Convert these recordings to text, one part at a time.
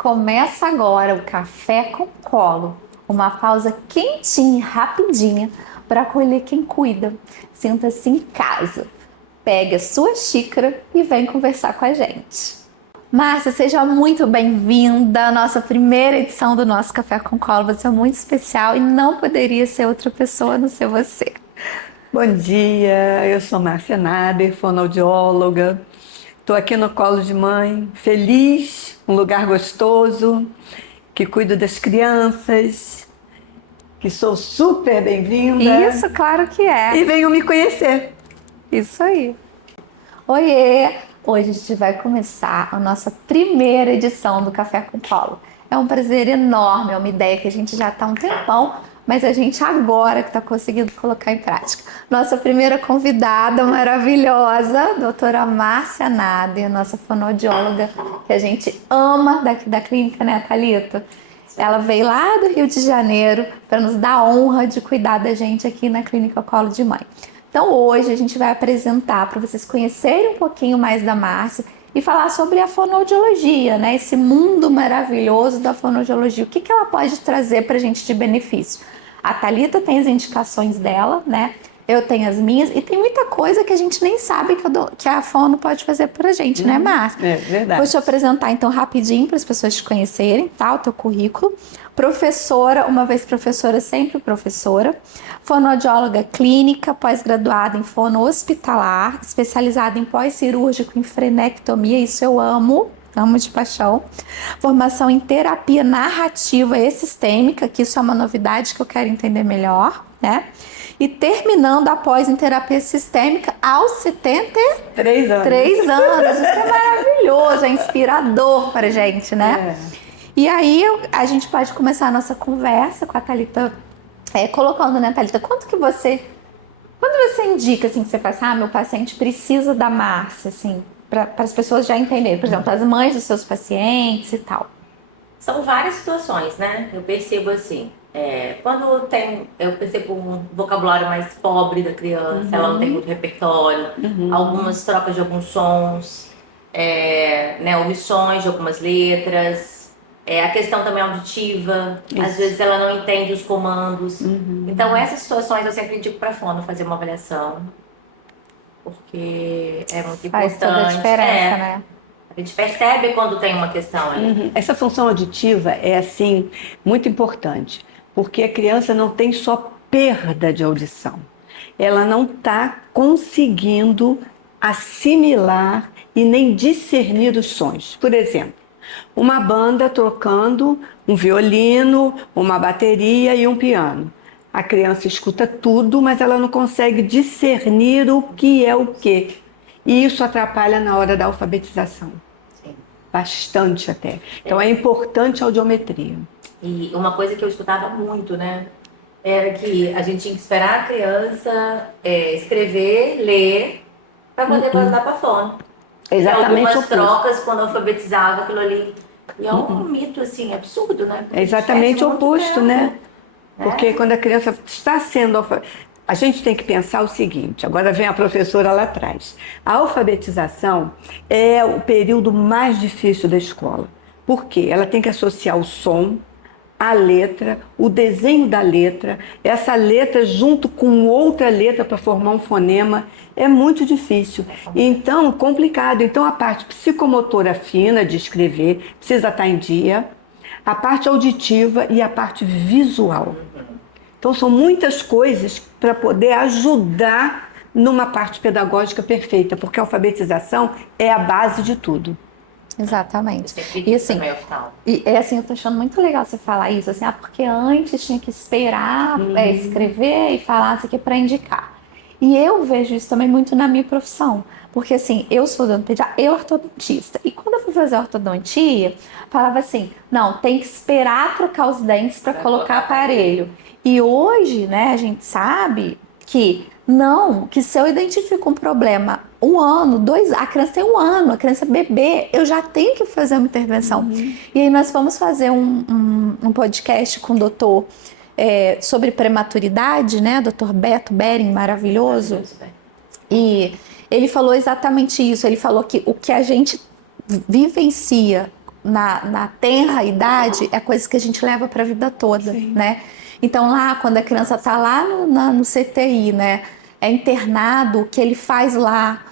Começa agora o Café com Colo, uma pausa quentinha e rapidinha para acolher quem cuida. Senta-se em casa, pegue a sua xícara e vem conversar com a gente. Márcia, seja muito bem-vinda à nossa primeira edição do nosso Café com Colo. Você é muito especial e não poderia ser outra pessoa a não ser você. Bom dia, eu sou Márcia Nader, fonoaudióloga. Estou aqui no Colo de Mãe, feliz, um lugar gostoso, que cuido das crianças, que sou super bem-vinda. Isso, claro que é. E venham me conhecer. Isso aí. Oiê! Hoje a gente vai começar a nossa primeira edição do Café com Colo. É um prazer enorme, é uma ideia que a gente já está há um tempão, mas a gente agora que está conseguindo colocar em prática. Nossa primeira convidada maravilhosa, doutora Márcia Nader, nossa fonoaudióloga, que a gente ama daqui da clínica, né, Thalita? Ela veio lá do Rio de Janeiro para nos dar a honra de cuidar da gente aqui na Clínica Colo de Mãe. Então hoje a gente vai apresentar para vocês conhecerem um pouquinho mais da Márcia e falar sobre a fonoaudiologia, né? Esse mundo maravilhoso da fonoaudiologia. O que ela pode trazer para a gente de benefício? A Thalita tem as indicações dela, né? Eu tenho as minhas e tem muita coisa que a gente nem sabe que a fono pode fazer pra gente, né, Márcia? É verdade. Vou te apresentar então rapidinho para as pessoas te conhecerem, tá? O teu currículo. Professora, uma vez professora, sempre professora. Fonoaudióloga clínica, pós-graduada em fono hospitalar, especializada em pós-cirúrgico em frenectomia, isso eu amo de paixão. Formação em terapia narrativa e sistêmica, que isso é uma novidade que eu quero entender melhor, né? E terminando após em terapia sistêmica aos 73 anos. Isso é maravilhoso, é inspirador para a gente, né? E aí a gente pode começar a nossa conversa com a Thalita, colocando, né, Thalita, quando você indica, assim, que você fala, meu paciente precisa da Márcia, assim, para as pessoas já entenderem, por exemplo, as mães dos seus pacientes e tal. São várias situações, né? Eu percebo assim, quando eu percebo um vocabulário mais pobre da criança, ela não tem muito repertório, algumas trocas de alguns sons, né, omissões de algumas letras, a questão também auditiva, às vezes ela não entende os comandos. Então essas situações eu sempre indico para a fono fazer uma avaliação, porque é muito Faz importante. toda a diferença, né? A gente percebe quando tem uma questão ali. Essa função auditiva é, assim, muito importante, porque a criança não tem só perda de audição, ela não está conseguindo assimilar e nem discernir os sons. Por exemplo, uma banda tocando um violino, uma bateria e um piano. A criança escuta tudo, mas ela não consegue discernir o que é o quê. E isso atrapalha na hora da alfabetização. Sim. Bastante até. Então é importante a audiometria. E uma coisa que eu escutava muito, né? Era que a gente tinha que esperar a criança escrever, ler, para poder mandar para fono. Exatamente algumas oposto. trocas, quando alfabetizava aquilo ali. E é um mito, assim, absurdo, né? Porque É exatamente o oposto, né? Porque É. quando a criança está sendo alfabetizada, a gente tem que pensar o seguinte, agora vem a professora lá atrás. A alfabetização é o período mais difícil da escola. Por quê? Ela tem que associar o som, a letra, o desenho da letra, essa letra junto com outra letra para formar um fonema. É muito difícil. Então, complicado. Então, a parte psicomotora fina de escrever precisa estar em dia, a parte auditiva e a parte visual. Então, são muitas coisas para poder ajudar numa parte pedagógica perfeita, porque a alfabetização é a base de tudo. Exatamente. E assim, eu tô achando muito legal você falar isso, assim, porque antes tinha que esperar escrever e falar isso aqui para indicar. E eu vejo isso também muito na minha profissão, porque assim, eu sou odontopediatra, eu ortodontista, e quando eu fui fazer ortodontia, falava assim, não, tem que esperar trocar os dentes para colocar aparelho. E hoje, né, a gente sabe que não, que se eu identifico um problema 1 ano, 2, a criança tem 1 ano, a criança é bebê, eu já tenho que fazer uma intervenção. E aí nós fomos fazer um podcast com o doutor sobre prematuridade, né, doutor Beto Bering, maravilhoso. E ele falou exatamente isso, ele falou que o que a gente vivencia na tenra idade, é coisa que a gente leva para a vida toda, né? Então lá, quando a criança está lá no CTI, né, é internado, o que ele faz lá,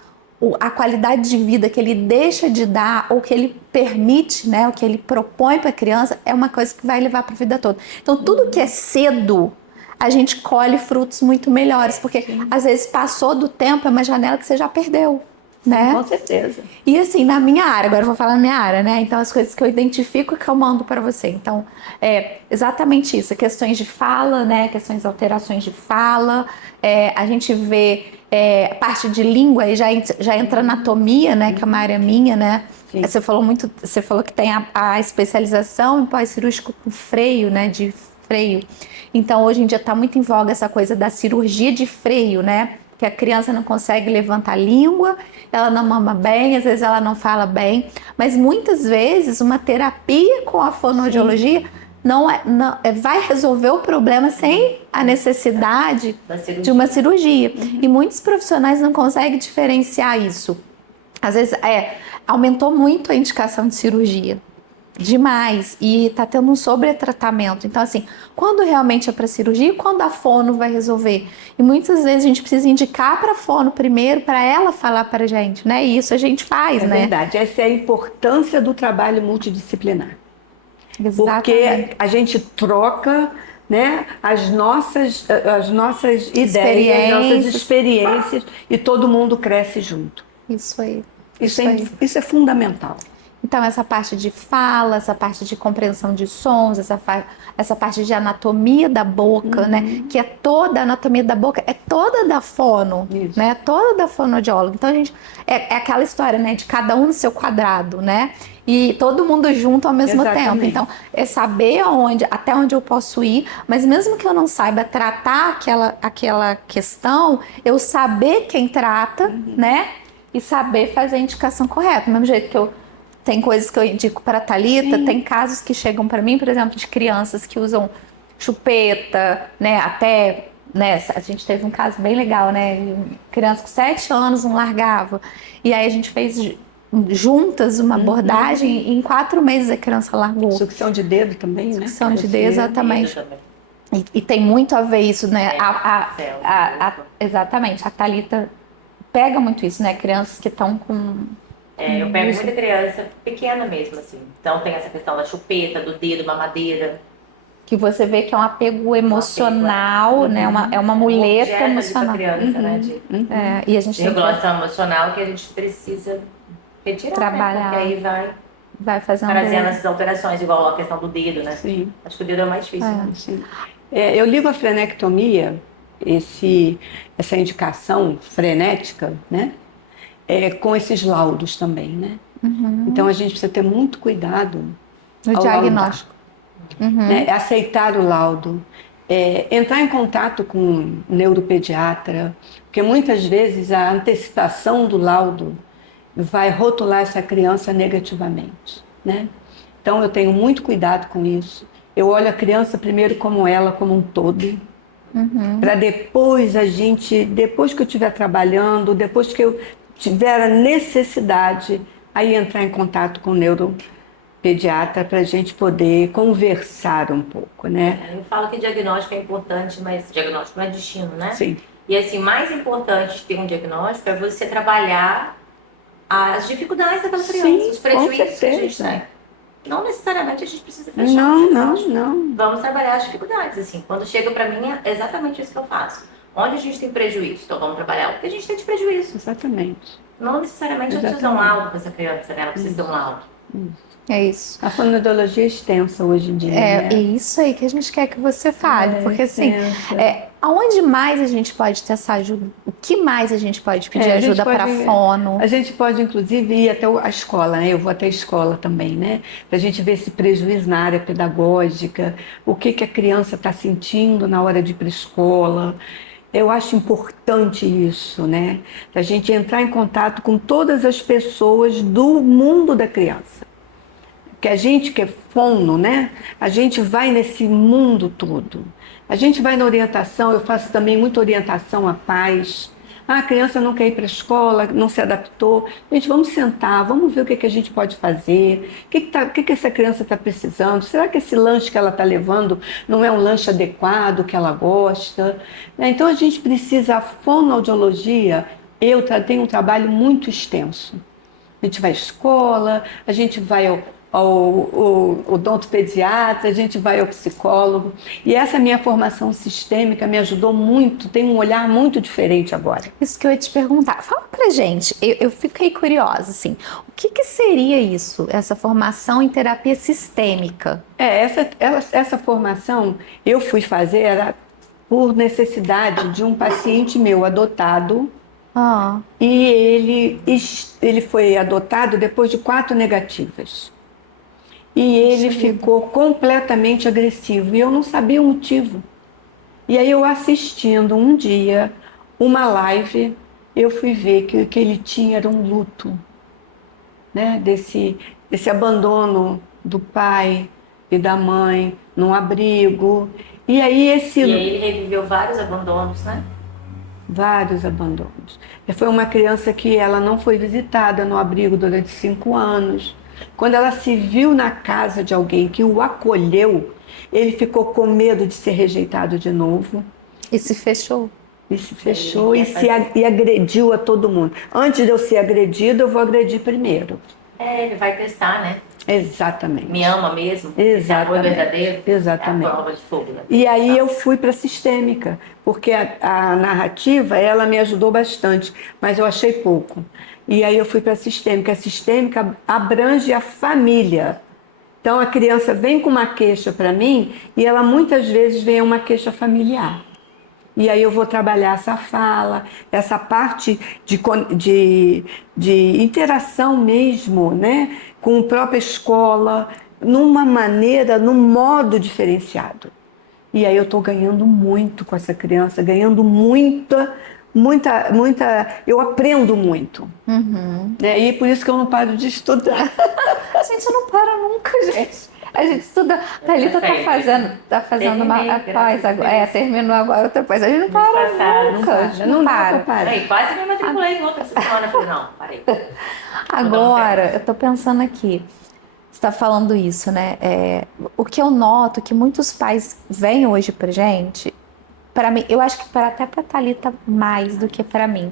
a qualidade de vida que ele deixa de dar ou que ele permite, né, o que ele propõe para a criança, é uma coisa que vai levar para a vida toda. Então tudo que é cedo, a gente colhe frutos muito melhores, porque às vezes passou do tempo, é uma janela que você já perdeu. Né? Com certeza. E assim, na minha área, agora eu vou falar na minha área, né? Então, as coisas que eu identifico que eu mando para você. Então, é exatamente isso, questões de fala, né? Questões de alterações de fala. A gente vê parte de língua e já entra anatomia, né? Que é uma área minha, né? Sim. Você falou que tem a especialização em pós-cirúrgico com freio, né? De freio. Então, hoje em dia está muito em voga essa coisa da cirurgia de freio, né? Que a criança não consegue levantar a língua, ela não mama bem, às vezes ela não fala bem, mas muitas vezes uma terapia com a fonoaudiologia vai resolver o problema sem a necessidade de uma cirurgia. E muitos profissionais não conseguem diferenciar isso. Às vezes aumentou muito a indicação de cirurgia. Demais, e tá tendo um sobretratamento. Então, assim, quando realmente é para cirurgia, quando a fono vai resolver? E muitas vezes a gente precisa indicar para a fono primeiro, para ela falar para a gente, né? E isso a gente faz, né? É verdade, essa é a importância do trabalho multidisciplinar. Exatamente. Porque a gente troca, né, as nossas ideias, nossas experiências, e todo mundo cresce junto. Isso aí. Isso é fundamental. Então, essa parte de fala, essa parte de compreensão de sons, essa parte de anatomia da boca, né? Que é toda a anatomia da boca, é toda da fono, né? Toda da fonoaudióloga. Então, a gente, é aquela história, né? De cada um no seu quadrado, né? E todo mundo junto ao mesmo tempo. Então, é saber até onde eu posso ir, mas mesmo que eu não saiba tratar aquela questão, eu saber quem trata, né? E saber fazer a indicação correta. Do mesmo jeito que tem coisas que eu indico para a Thalita, tem casos que chegam para mim, por exemplo, de crianças que usam chupeta, né, até, né, a gente teve um caso bem legal, né, criança com 7 anos não largava, e aí a gente fez juntas uma abordagem e em 4 meses a criança largou. Sucção de dedo também, né? Sucção de dedo, exatamente. E tem muito a ver isso, né, exatamente, a Thalita pega muito isso, né, crianças que estão com... eu pego muita criança pequena mesmo, assim. Então tem essa questão da chupeta, do dedo, mamadeira. Que você vê que é um apego emocional, né? É uma muleta emocional. Criança, né? E a gente de regulação emocional que a gente precisa retirar, trabalhar. Né? Porque aí vai fazendo trazendo essas alterações, igual a questão do dedo, né? Sim. Acho que o dedo é mais difícil. Né? Sim. Eu ligo a frenectomia, essa indicação frenética, né? Com esses laudos também, né? Então a gente precisa ter muito cuidado no diagnóstico. Né? Aceitar o laudo, entrar em contato com um neuropediatra, porque muitas vezes a antecipação do laudo vai rotular essa criança negativamente, né? Então eu tenho muito cuidado com isso. Eu olho a criança primeiro como ela, como um todo, para depois depois que eu estiver trabalhando, depois que eu tiver a necessidade, aí entrar em contato com o neuropediatra para a gente poder conversar um pouco, né? Eu falo que diagnóstico é importante, mas diagnóstico não é destino, né? Sim. E assim, mais importante de ter um diagnóstico é você trabalhar as dificuldades daquela criança, os prejuízos que a gente tem. Não necessariamente a gente precisa fechar. Não. Vamos trabalhar as dificuldades, assim. Quando chega para mim, é exatamente isso que eu faço. Onde a gente tem prejuízo, então vamos trabalhar o que a gente tem de prejuízo. Exatamente. Não necessariamente eu preciso dar um laudo para essa criança, né? Ela precisa dar um laudo. É isso. A fonoaudiologia é extensa hoje em dia. É isso aí que a gente quer que você fale. Porque assim, aonde mais a gente pode ter essa ajuda? O que mais a gente pode pedir ajuda para a fono? A gente pode, inclusive, ir até a escola, né? Eu vou até a escola também, né? Para a gente ver esse prejuízo na área pedagógica, o que a criança está sentindo na hora de ir para a escola. Eu acho importante isso, né? A gente entrar em contato com todas as pessoas do mundo da criança. Que a gente que é fono, né? A gente vai nesse mundo todo. A gente vai na orientação, eu faço também muita orientação a pais, Ah, a criança não quer ir para a escola, não se adaptou. Gente, vamos sentar, vamos ver o que, que a gente pode fazer, o que, que essa criança está precisando. Será que esse lanche que ela está levando não é um lanche adequado, que ela gosta? Né? Então a gente precisa, a fonoaudiologia, tenho um trabalho muito extenso. A gente vai à escola, a gente vai ao odontopediatra, a gente vai ao psicólogo. E essa minha formação sistêmica me ajudou muito, tem um olhar muito diferente agora. Isso que eu ia te perguntar. Fala pra gente, eu fiquei curiosa, assim, o que que seria isso, essa formação em terapia sistêmica? Essa formação eu fui fazer era por necessidade de um paciente meu adotado. Ah, E ele foi adotado depois de 4 negativas. E ele ficou completamente agressivo. E eu não sabia o motivo. E aí eu assistindo um dia uma live, eu fui ver que o que ele tinha era um luto, né? Desse abandono do pai e da mãe num abrigo. E aí E aí ele reviveu vários abandonos, né? Vários abandonos. Foi uma criança que ela não foi visitada no abrigo durante 5 anos. Quando ela se viu na casa de alguém que o acolheu, ele ficou com medo de ser rejeitado de novo. e se fechou. E se fechou e agrediu a todo mundo. Antes de eu ser agredido, eu vou agredir primeiro. Ele vai testar, né? Exatamente. Me ama mesmo? Exatamente. Esse amor verdadeiro? Exatamente. É a prova de fogo, né? E aí eu fui para a sistêmica, porque a narrativa, ela me ajudou bastante, mas eu achei pouco. E aí eu fui para a sistêmica. A sistêmica abrange a família. Então a criança vem com uma queixa para mim e ela muitas vezes vem uma queixa familiar. E aí eu vou trabalhar essa fala, essa parte de interação mesmo, né, com a própria escola, numa maneira, num modo diferenciado. E aí eu estou ganhando muito com essa criança, ganhando muita, eu aprendo muito. Né? E por isso que eu não paro de estudar. A gente não para nunca, gente. A gente estuda. A Thalita tá fazendo uma pós agora. Terminou agora outra pós. A gente não para nunca. A gente não dá para. pra parar. Aí, quase me matriculei em outra semana. Falei, não, parei. Agora, eu tô pensando aqui. Você tá falando isso, né? O que eu noto que muitos pais vêm hoje pra gente, para mim, eu acho que até pra Thalita mais do que pra mim.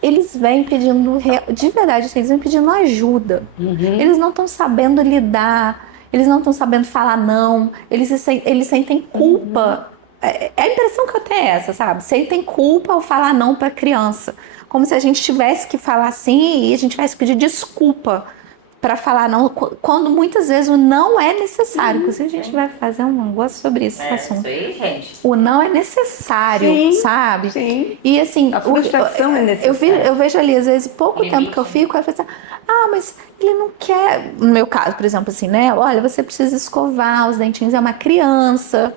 Eles vêm pedindo, de verdade, eles vêm pedindo ajuda. Eles não estão sabendo lidar, eles não estão sabendo falar não, eles sentem culpa. A impressão que eu tenho é essa, sabe? Sentem culpa ao falar não para a criança. Como se a gente tivesse que falar sim e a gente tivesse que pedir desculpa para falar não, quando muitas vezes o não é necessário. Inclusive, a gente vai fazer um negócio sobre esse assunto. Isso aí, gente. O não é necessário, Sim, sabe? sim. E assim, A frustração é necessária. Eu vejo ali, às vezes, pouco Limite, tempo que eu fico, eu falo assim, mas ele não quer, no meu caso, por exemplo, assim, né? Olha, você precisa escovar os dentinhos, é uma criança,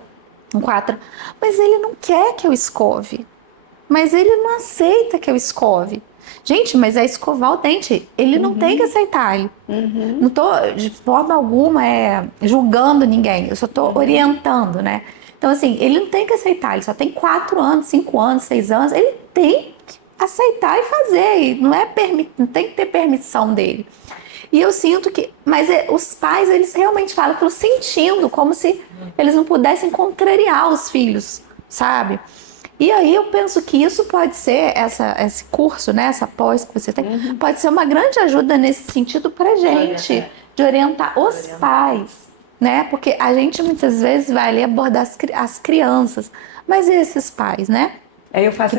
um 4, mas ele não quer que eu escove. Mas ele não aceita que eu escove. Gente, mas é escovar o dente. Ele não tem que aceitar. Não tô de forma alguma julgando ninguém. Eu só tô orientando, né? Então, assim, ele não tem que aceitar. Ele só tem 4 anos, 5 anos, 6 anos. Ele tem que aceitar e fazer. E não tem que ter permissão dele. E eu sinto que... Mas os pais, eles realmente falam, estão sentindo como se eles não pudessem contrariar os filhos, sabe? E aí eu penso que isso pode ser, esse curso, né, essa pós que você tem, pode ser uma grande ajuda nesse sentido pra gente, de orientar os pais, né? Porque a gente muitas vezes vai ali abordar as crianças, mas e esses pais, né? Eu faço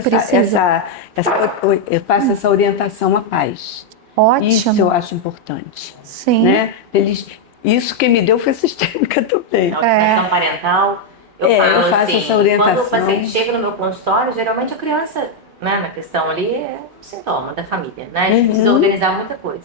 essa orientação a pais. Ótimo. Isso eu acho importante. Sim. Né? Isso que me deu foi sistêmica também. A orientação parental. Eu faço assim, essa orientação. quando o paciente chega no meu consultório, geralmente a criança, né, na questão ali, é um sintoma da família, né? A gente precisa organizar muita coisa.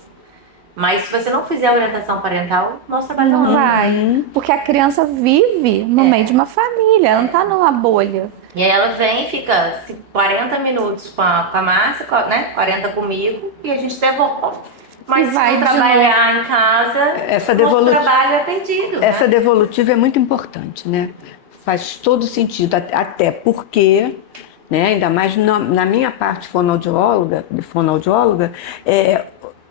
Mas se você não fizer a orientação parental, nosso trabalho não vai. Porque a criança vive no meio de uma família, ela não tá numa bolha. E aí ela vem e fica 40 minutos com a Márcia, né, 40 comigo, e a gente devolve. Mas se vai trabalhar em casa, o trabalho é perdido. Essa devolutiva é muito importante, né? Faz todo sentido, até porque, né? Ainda mais na minha parte fonoaudióloga,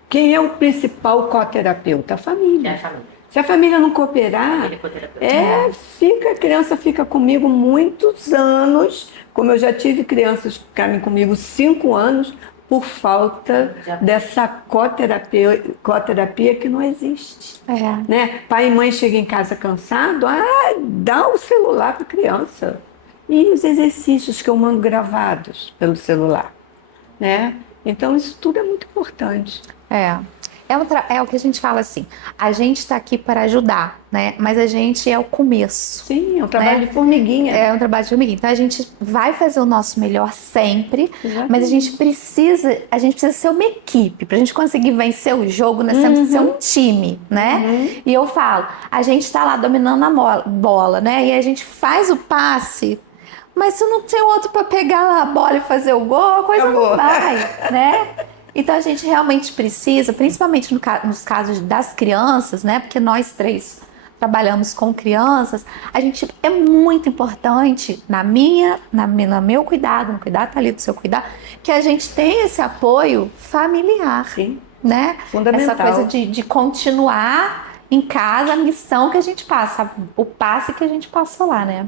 quem é o principal coterapeuta? A família. É a família. Se a família não cooperar, a criança fica comigo muitos anos, como eu já tive crianças que ficaram comigo 5 anos, por falta dessa coterapia que não existe. Né? Pai e mãe chegam em casa cansado, dá o celular para a criança. E os exercícios que eu mando gravados pelo celular. Né? Então isso tudo é muito importante. É o que a gente fala assim, a gente está aqui para ajudar, né? Mas a gente é o começo. Sim, é um trabalho de formiguinha. É um trabalho de formiguinha. Então a gente vai fazer o nosso melhor sempre, mas a gente precisa ser uma equipe. Para a gente conseguir vencer o jogo, nós temos que ser um time, né? E eu falo, a gente está lá dominando a bola, né? E a gente faz o passe, mas se não tem outro para pegar lá a bola e fazer o gol, a coisa não vai, né? Então a gente realmente precisa, principalmente nos casos das crianças, né? Porque nós 3 trabalhamos com crianças, é muito importante no meu cuidado, no cuidado ali do seu cuidado, que a gente tenha esse apoio familiar. Sim. Né? Fundamental. Essa coisa de continuar em casa a missão que a gente passa, o passe que a gente passa lá, né?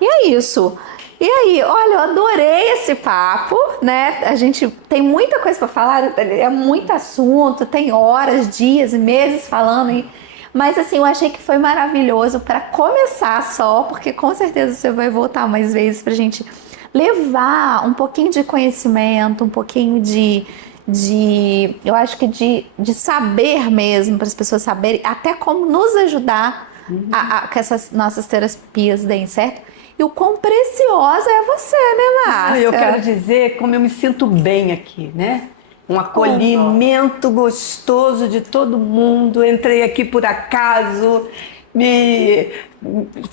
E é isso. E aí, olha, eu adorei esse papo, né? A gente tem muita coisa para falar, é muito assunto, tem horas, dias e meses falando. Mas assim, eu achei que foi maravilhoso para começar só, porque com certeza você vai voltar mais vezes pra gente levar um pouquinho de conhecimento, um pouquinho eu acho que de saber mesmo, para as pessoas saberem até como nos ajudar que essas nossas terapias deem certo. E o quão preciosa é você, né, Márcia? Eu quero dizer como eu me sinto bem aqui, né? Um acolhimento gostoso de todo mundo. Entrei aqui por acaso,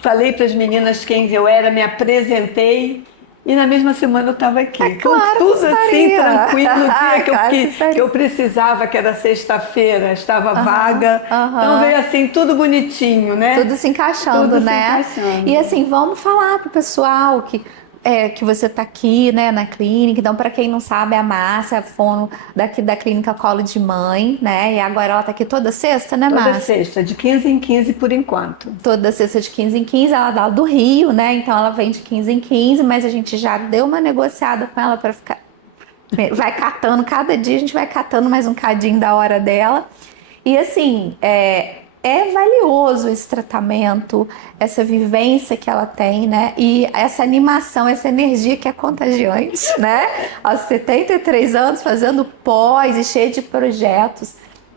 falei para as meninas quem eu era, me apresentei. E na mesma semana eu estava aqui. Claro, tudo assim, tranquilo. No dia claro que eu precisava, que era sexta-feira, estava vaga. Então veio assim, tudo bonitinho, né? Tudo se encaixando, né? E assim, vamos falar pro pessoal que você está aqui, né, na clínica. Então, para quem não sabe, a Márcia é fono daqui da clínica Colo de Mãe, né? E agora ela está aqui toda sexta, né, Márcia? Toda sexta, de 15 em 15 por enquanto. Toda sexta de 15 em 15, ela dá do Rio, né? Então ela vem de 15 em 15, mas a gente já deu uma negociada com ela para ficar... Vai catando, cada dia a gente vai catando mais um cadinho da hora dela. E assim, é valioso esse tratamento, essa vivência que ela tem, né? E essa animação, essa energia que é contagiante, né? Aos 73 anos, fazendo pós e cheia de projetos.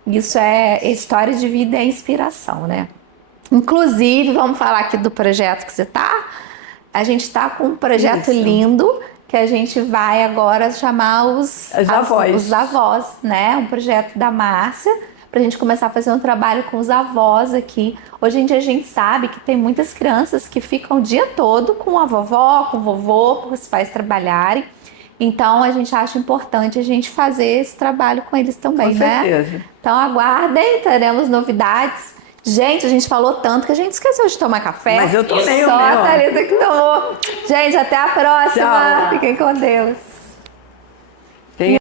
Isso é história de vida e é inspiração, né? Inclusive, vamos falar aqui do projeto que você tá. A gente tá com um projeto lindo que a gente vai agora chamar os avós, né? Um projeto da Márcia, para a gente começar a fazer um trabalho com os avós aqui. Hoje em dia a gente sabe que tem muitas crianças que ficam o dia todo com a vovó, com o vovô, para os pais trabalharem. Então a gente acha importante a gente fazer esse trabalho com eles também, com né? certeza. Então aguardem, teremos novidades. Gente, a gente falou tanto que a gente esqueceu de tomar café. Mas eu tomei o meu. Só a Thalita que tomou. Gente, até a próxima. Tchau. Fiquem com Deus.